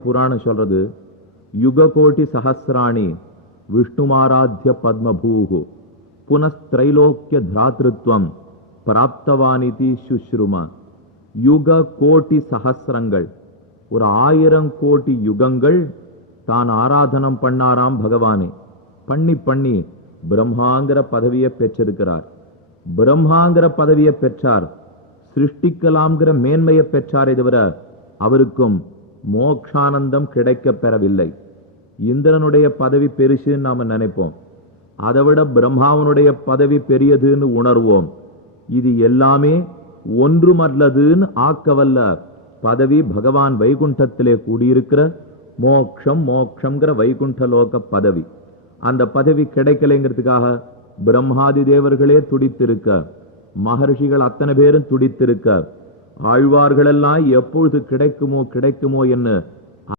புராணம் சொல்றது யுக கோட்டி சஹசிராணி விஷ்ணுமாராத்திய பத்மபூகு புனஸ்திரைலோக்கிய திராத்ருத்வம் பிராப்தவானிதி சுஷ்ருமா. யுக கோட்டி சஹசிரங்கள், ஒரு 1000 கோடி யுகங்கள் தான் ஆராதனம் பண்ணாராம் பகவானே. பண்ணி பண்ணி பிரம்மாங்கிற பதவியை பெற்றிருக்கிறார். பிரம்மாங்கிற பதவியை பெற்றார், சிருஷ்டிக்கலாம்ங்கிற மேன்மையை பெற்றாரே தவிர அவருக்கும் மோக்ஷானந்தம் கிடைக்க பெறவில்லை. இந்திரனுடைய பதவி பெருசுன்னு நாம நினைப்போம், அதை விட பிரம்மாவனுடைய பதவி பெரியதுன்னு உணர்வோம். இது எல்லாமே ஒன்றுமல்லதுன்னு ஆக்கவல்ல பதவி பகவான் வைகுண்டத்திலே கூடியிருக்கிற மோக்ஷம். மோக்ஷங்கிற வைகுண்ட லோக பதவி, அந்த பதவி கிடைக்கலைங்கிறதுக்காக பிரம்மாதி தேவர்களே துடித்திருக்க, மகர்ஷிகள் அத்தனை பேரும் துடித்திருக்க, ஆழ்வார்களெல்லாம் எப்பொழுது கிடைக்குமோ கிடைக்குமோ என்று